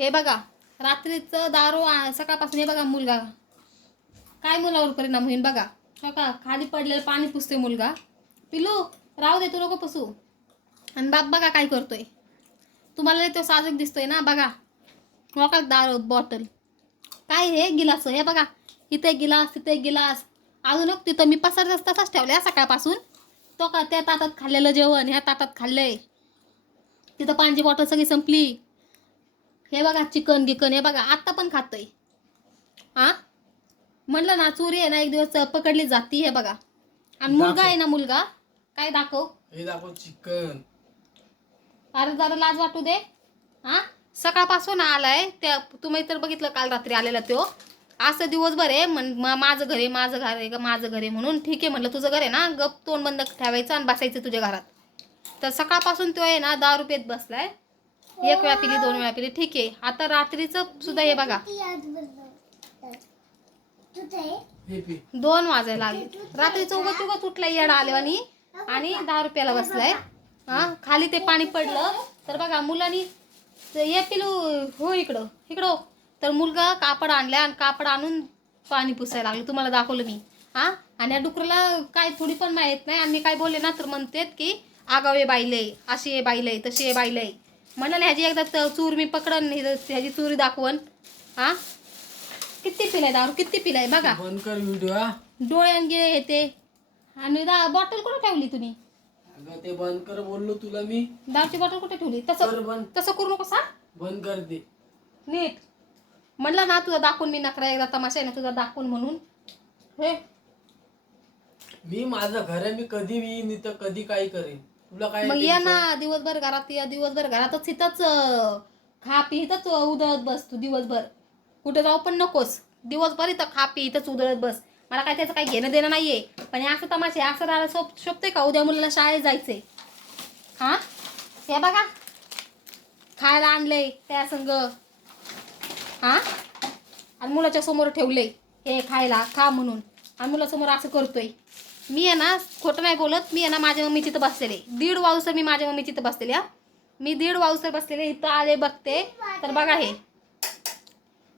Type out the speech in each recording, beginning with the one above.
हे बघा रात्रीचं दारू सकाळपासून हे बघा मुलगा. काय मुलावर परिणाम होईल बघा. हो का खाली पडलेलं पाणी पुसतोय मुलगा. पिलू राहू दे तू नको पुसू. आणि बाप बघा काय करतोय. तुम्हाला तो साजक दिसतोय ना बघा. हो का दारू बॉटल काय हे गिलास हे बघा. इथे गिलास तिथे गिलास. अजून तिथं मी पसार तसाच ठेवल्या सकाळपासून. तो का त्या ताटात खाल्लेलं जेवण ह्या ताटात खाल्लंय. तिथं पाण्याची बॉटल सगळी संपली. हे बघा चिकन गिकन हे बघा आत्ता पण खातोय. हा म्हणलं ना चोरी आहे ना एक दिवस पकडली जाती हे बघा. आणि मुलगा आहे ना मुलगा काय दाखव? हे दाखव चिकन. अरे जरा लाज वाटू दे. हा सकाळपासून आलाय त्या तुम्ही तर बघितलं काल रात्री आलेला तो. असं दिवसभर आहे म्हण मा- माझं घर आहे माझं घर आहे का माझं घर आहे म्हणून. ठीक आहे म्हणलं तुझं घर आहे ना गप तोंड बंद ठेवायचं आणि बसायचं तुझ्या घरात. तर सकाळपासून तो आहे ना दहा रुपयेत बसलाय. एक वेळा पिली दोन वेळा पिली. ठीक आहे. आता रात्रीचं सुद्धा हे बघा. हे? दोन वाजायला लागले. रात्रीचं उगत उगत उठला येडा आल्यावानी आणि. दहा रुपयाला बसलाय. हा खाली ते पाणी पडलं. तर बघा मुलांनी ते ये पिलू हो इकडं इकडं. तर मुलगा कापड आणल्या आणि कापड आणून पाणी पुसायला लागले. तुम्हाला दाखवलं मी. हा? आणि या डुकराला काय थोडी पण माहीत नाही. आणि मी काय बोलले ना तर म्हणतेत की आगाव हे बाईले अशी हे बाईले तशी हे बाईले. म्हणाले ह्याची एकदा चूर मी पकडन ह्याची चुरी दाखवन. हा? किती पिलाय दारू? किती पिलाय? बघा. बंद कर व्हिडिओ हा. डोळ्यान गे हे ते. आणि दा बॉटल कुठे ठेवली तुम्ही? अगं ते बंद कर बोललो तुला मी. दारूची बॉटल कुठे ठेवली? कर तसं बंद. तसं करू नको सा बंद कर दे. नीट. म्हणलं ना तुझा दाखवून मी नकरा एकदा तमाशा आहे ना तुझा दाखवून म्हणून. हे. मी माझं घर आहे मी कधी येईन इथं कधी काय करेन. तुला काय मग या? ना दिवसभर घरात या दिवसभर घरातच इथंच अं, खा पी इथंच उधळत बस तू दिवसभर. कुठे जाऊ पण नकोस. दिवसभर इथं खा पी इथंच उधळत बस. मला काय त्याचं काही घेणं देणं नाहीये. पण हे असं तमाशे असं राहायला सोप शोभतंय का? उद्या मुलाला शाळेत जायचंय. हा? हे बघा. खायला आणलंय त्या संग. हा? आणि मुलाच्या समोर ठेवलंय. हे खायला खा म्हणून. आणि मुलासमोर असं करतोय. मी आहे ना खोटं नाही बोलत. मी आहे ना माझ्या मम्मीची इथं बसलेले दीड वावसर मी माझ्या मम्मीची इथं बसलेली हा मी दीड वावसर बसलेले इथं आले बघते. तर बघा हे.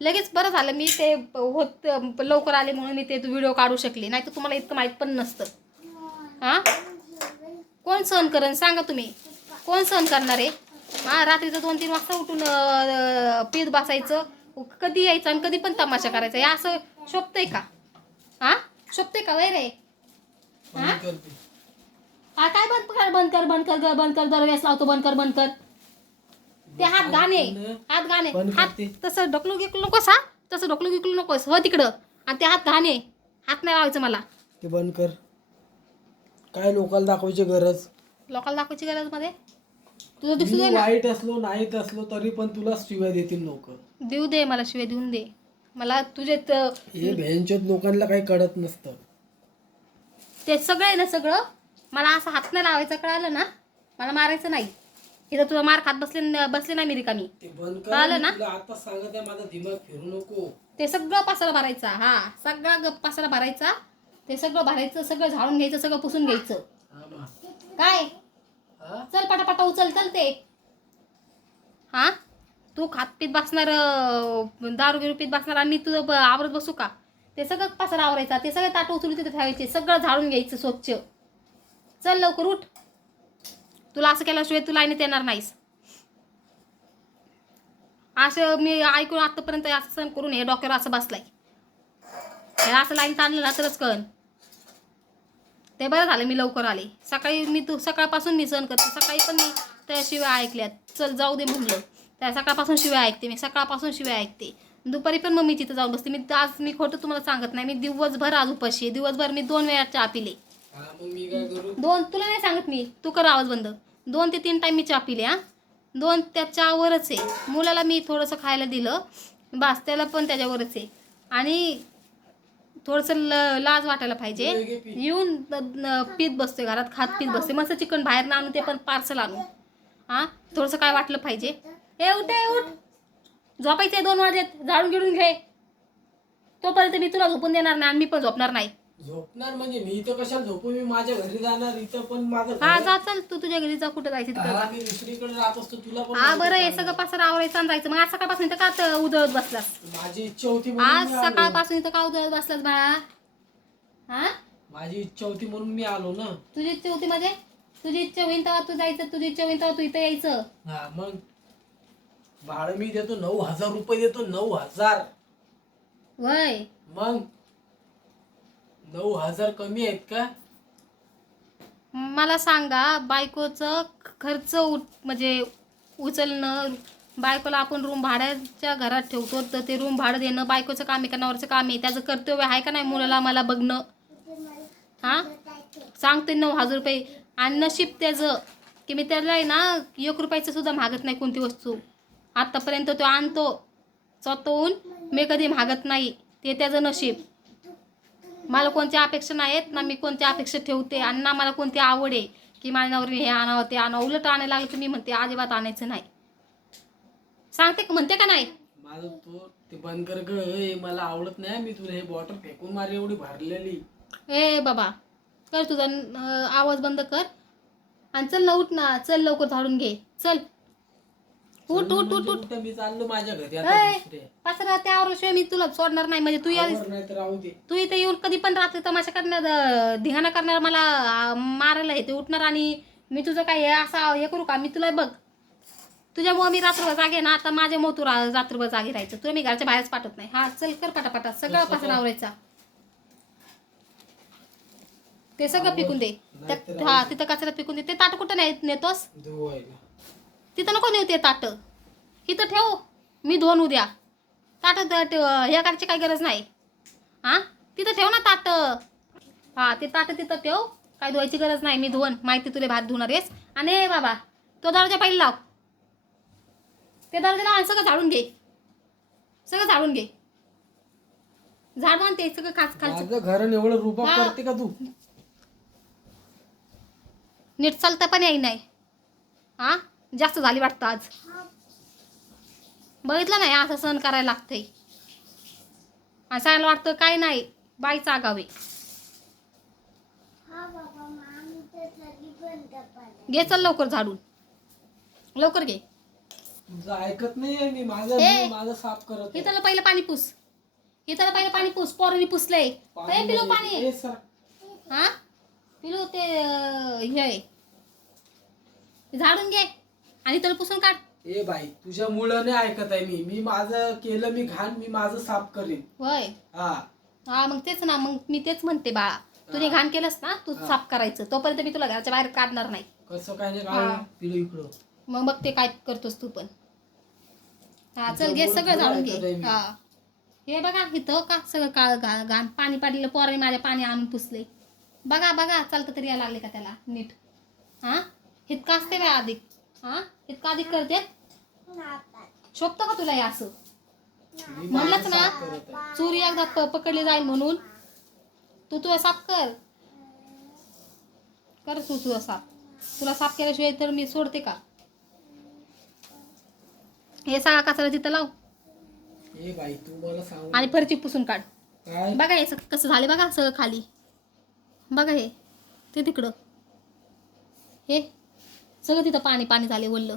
लगेच बरं झालं. मी ते होत लवकर आले म्हणून मी ते व्हिडिओ काढू शकले. नाही तर तुम्हाला इतकं माहीत पण नसतं. हां? कोण सहन करण सांगा तुम्ही. कोण सहन करणार आहे? हां रात्रीचं दोन तीन वाजता उठून पीत बसायचं. कधी यायचं आणि कधी पण तमाशा करायचा. हे असं शोभतंय का? हां? शोभतंय का वैर? आहे हा? काय बंद कर बंद कर बंद कर ग, बंद कर दरवेळेस लावतो बंद कर बंद कर. ते हात घाणे हात बंद हात करते. तसं ढकलू गिकलू नकोस हा? तसं ढकलू गिकलू नकोस. हो तिकडं. आणि ते हात घाणे हात नाही लावायचं मला. ते बंद कर. काय लोकांना दाखवायची गरज? लोकांना दाखवायची गरजमध्ये? तुझं दिसू मी दे ना. वाईट असलो नाहीत असलो तरी पण तुला शिवाय देतील लोक. देऊ दे मला शिवाय देऊन दे. मला तुझे त- हे लोकांना काही कळत नसतं. ते सगळं आहे ना सगळं मला असं हात नाही लावायचं कळालं ना? मला मारायचं नाही. इथं तुझा मार खात बसले बसले नाही मी. रिकामी ते बंद कर कळालं ना? मी तुला आता सांगत आहे माझा दिमाग फिरू नको. ते सगळं पसारा भरायचा हा. सगळा गप पसारा भरायचा. ते सगळं भरायचं सगळं झाडून घ्यायचं सगळं पुसून घ्यायचं. हा मा. काय? हा? चल पटापटा उचल चल ते. हा? तू खात पीत बसणार अं, दारू बिरू पीत बसणार आणि मी तुझं ब- आवरत बसू का? ते सगळं पसारा आवरायचा ते सगळे ताट उचलून तिथे ठेवायचे सगळं झाडून घ्यायचं स्वच्छ. चल लवकर उठ. तुला असं केल्याशिवाय तू आईने येणार नाहीस. असं मी ऐकून आतापर्यंत असं सहन करून हे डॉक्टर असं बसलाय. असं लाईन ताणलं ना तरच कळन. ते बरं झालं मी लवकर आले. सकाळी मी तू सकाळपासून मी सहन करते. सकाळी पण मी त्या शिव्या ऐकल्यात. चल जाऊ दे म्हणलं. त्या सकाळपासून शिव्या ऐकते मी. सकाळपासून शिव्या ऐकते. दुपारी पण मग मी तिथं जाऊन बसते. मी आज मी खोटं तुम्हाला सांगत नाही. मी दिवसभर आज उपाशी आहे. दिवसभर मी दोन वेळा चहा पिले. हा, मग मी काय करू? दोन तुला नाही सांगत मी? तू कर आवाज बंद. दोन ते तीन टाईम मी चहा पिले हा. दोन त्या चहावरच आहे. मुलाला मी थोडंसं खायला दिलं. बास त्याला पण त्याच्यावरच आहे. आणि थोडंसं ल लाज वाटायला पाहिजे. येऊन द- न- पीत बसते घरात. खात पीत बसते मस्त चिकन बाहेर आणून ते पण पार्सल आणू. हा थोडंसं काय वाटलं पाहिजे. ए उठ ए उठ. झोपायचे दोन वाजेत झाडून गिडून घे. तोपर्यंत मी तुला झोपून देणार नाही आणि मी पण झोपणार नाही. झोपणार म्हणजे मी इथं कशाला झोपू? मी माझ्या घरी जाणार इथं पण माझं हा घर- जा चल तू तुझ्या घरी जा कुठं जायचं तिकडे. हा, मी दुसरीकडे राहत असतो तुला पण हा बरं हे. सगळं पासर आवरायचं आणि जायचं. मग आज सकाळपासून इथं का त- उधळत बसलास? माझी इच्छा होती म्हणून आज मी आलो. सकाळपासून इथं का उधळत बसलास बाळा हा? माझी इच्छा होती म्हणून मी आलो ना. तुझी इच्छा होती म्हणजे? तुझी इच्छा होईल तेव्हा तू जायचं तुझी इच्छा होईल तेव्हा तू इथं यायचं. हा मग भाडं मी देतो नऊ हजार रुपये देतो नऊ हजार. वय. मग? नऊ हजार कमी आहेत का? मला सांगा बायकोचं खर्च म्हणजे उचलणं बायकोला आपण रूम भाड्याच्या घरात ठेवतो तर ते रूम भाडं देणं बायकोचं काम आहे का नवरचं काम आहे त्याचं कर्तव्य आहे का नाही मुलाला मला बघणं? हा? सांगते नऊ हजार रुपये. आणि नशीब त्याचं की मी त्याला आहे ना एक रुपयाचं सुद्धा मागत नाही कोणती वस्तू. आत्तापर्यंत तो आणतो स्वतःहून मी कधी मागत नाही ते त्याचं नशीब. मला कोणत्या अपेक्षा नाहीत ना मी कोणत्या अपेक्षा ठेवते आणि ना मला कोणती आवड आहे की माझ्या नवरी हे आणावं ते आणावं. उलट आणायला लागलं तर मी म्हणते अजिबात आणायचं नाही. सांगते का म्हणते का नाही? माझं तो ते बंद कर ग. हे मला आवडत नाही मी तुला हे बॉटल फेकून मारे एवढी भरलेली. ए बाबा कर तुझा आवाज बंद कर. आणि चल ना उठ ना चल लवकर झाडून घे. चल. उठ उठ उठ उठ. म्हणजे मी चाललो माझ्या घरी आता दुसऱ्या. मी तुला सोडणार नाही. म्हणजे तू या आवर नाही तर राहू दे. तू इथे येऊन कधी पण रात्री तमाशा करणार धिंगाणा करणार मला अं, मारायला येते उठणार आणि मी तुझं काय हे असं हे करू का? मी तुला बघ. तुझ्यामुळे मी रात्रभर जागे ना आता माझ्यामुळे तू रा- रात्रभर जागे राहायचं. तुला मी घरच्या बाहेरच पाठवत नाही. हा चल कर पटापटा. सगळं पासून आवरायचा. ते सगळं. पिकून दे. त्या- हा तिथं कचरा पिकून दे. ते ताट कुठं नाही नेतोस? धुवायला. तिथं नको नेऊ ते ताट. इथं ठेव. मी धुवून उद्या. ताट हे करायची काही गरज नाही. हा? तिथं ठेव ना ताट. हा ते ताट तिथं ठेव. काय धुवायची गरज नाही. मी धुवून. माहिती तुला भात धुणार आहेस. आणि बाबा तो दरवाजा पहिले लाव. ते दरवाजा लाव आणि सगळं झाडून घे. सगळं झाडून घे. झाडू आणि ते सगळं खास खालचं. माझं घर एवढं हा. करते का तू? नीट चालता पण येई नाही. हा? जास्त झाली वाटतं आज. बघितलं नाही असं सहन करायला लागतंय. आणि सांगायला वाटतं काय नाही बाईचा आगावे घे चल लवकर झाडून. लवकर घे. ऐकत नाहीये मी माझं ए. मी माझं साफ करत आहे. इथं पहिलं पाणी पुस. इथं पहिलं पाणी पुस पोरांनी पुसलंय. पिलो पाणी. ए, सर. हा? पिलो ते अं, हे आहे. झाडून घे. आणि त्याला पुसून काढ. ए बाई तुझ्या मुलं नाही ऐकत आहे मी. मी माझं केलं मी घाण मी माझं साफ करेन. होय हा. हा मग तेच ना मग मी तेच म्हणते बाळा. तुने घाण केलंस ना तू हा. साफ करायचं. तोपर्यंत मी तुला घराच्या बाहेर काढणार नाही. कसं काय नाही हा. पिलो इकडं. मग बघ ते काय करतोस तू पण. हा चल घे सगळं आहे घे. हा. हे बघा इथं का सगळं काळ घा- घाण. पाणी पाडलेलं पोराने माझ्या पाणी आणून पुसले. बघा बघा चालतं तरी यायला लागले का त्याला? नीट. हा? इतकं असते बा अधिक हा? इतकं अधिक करते? शोभतं का तुला हे असं? म्हणलंच ना. चोरी एकदा पकडली जाईल म्हणून. तू तुला साफ कर. कर तू तुला साफ. तुला साफ केल्याशिवाय तर मी सोडते का? हे सगळा कचरा तिथं लाव. ए बाई तू मला सांग आणि फरची पुसून काढ. बघा हे कसं झालं बघा सगळं खाली. बघा हे. ते तिकडं. हे. सगळं तिथं पाणी पाणी झाले वल्लं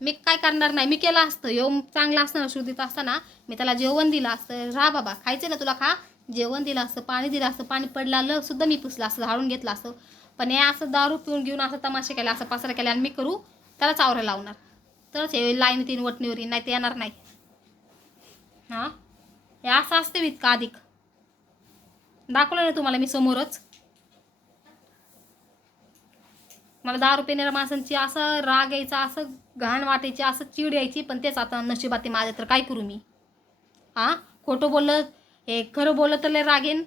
मी काय करणार नाही मी केलं असतं. येऊन चांगलं असतं ना शुद्धीत असताना मी त्याला जेवण दिलं असतं. राहा बाबा खायचं ना तुला खा. जेवण दिलं असतं पाणी दिलं असतं पाणी पडलं सुद्धा मी पुसलं असतं झाडून घेतलं असतं. पण हे असं दारू पिऊन घेऊन असं तमाशा केला असं पसरा केला आणि मी करू त्याला चावरा लावणार. तरच हे लाईन तीन वटणीवर येईन नाही ते येणार नाही. हां? हे असं असते इतकं अधिक. दाखवलं ना तुम्हाला मी समोरच? मला दारू पिणाऱ्या माणसांची असं राग यायचा असं घाण वाटायची असं चिड यायची पण तेच आता नशिबात माझ्या तर काय करू मी? हा खोटं बोललं हे खरं बोललं तर लय रागेन.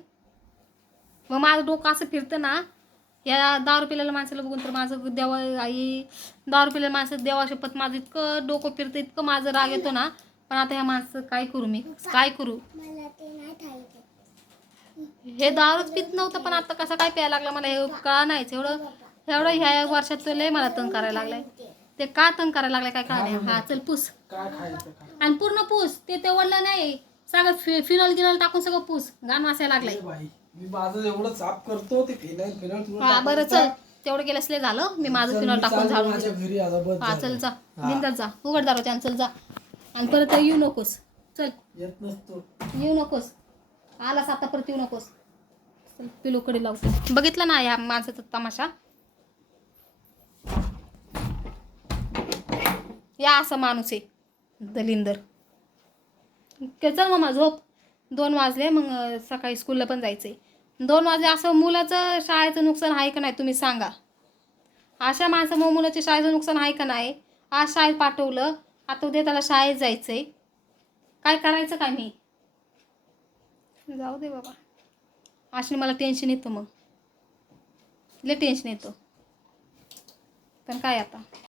मग माझं डोकं असं फिरतं ना या दारू पिलेल्या माणसाला बघून तर माझं देवा आई दारू पिलेल्या माणसं देवा शपथ माझं इतकं डोकं फिरतं इतकं माझं राग येतो ना. पण आता ह्या माणसं काय करू मी? काय करू? हे दारूच पित नव्हतं पण आता कसं काय प्यायला लागला? मला हे कळा नाहीच एवढं. एवढं ह्या वर्षात तो लय मला तंग करायला लागलाय. ते का तंग करायला लागलाय काय नाही. हा चल पूस. काय काय आणि पूर्ण पूस. ते तेवढलं नाही. सगळं फिनॉल गिनॉल टाकून सगळं पूस. घाण वासायला लागलाय. मी माझं एवढं करतो ते हा बरं. चल. तेवढं केलंस लय झालं. मी माझं फिनॉल टाकून झाडून. घरी हा. चल जा. बिंदास जा. उघड दारो त्यानं चल जा. आणि परत येऊ नकोस. चल. येत नसतो. येऊ नकोस. आलास आता परत येऊ नकोस. चल पिलूकडे लावतो. बघितलं ना या माझा तमाशा? या असं माणूस आहे. दलिंदर. चल मग झोप. दोन वाजले मग सकाळी स्कूलला पण जायचंय. दोन वाजले असं मुलाचं शाळेचं नुकसान आहे का नाही तुम्ही सांगा. अशा माणसं मग मुलाच्या शाळेचं नुकसान आहे का नाही आज शाळेत पाठवलं आता उद्या त्याला शाळेत जायचंय. काय करायचं काय मी? जाऊ दे बाबा. अशी मला टेन्शन येतं मग. लय टेन्शन येतं. पण काय आता?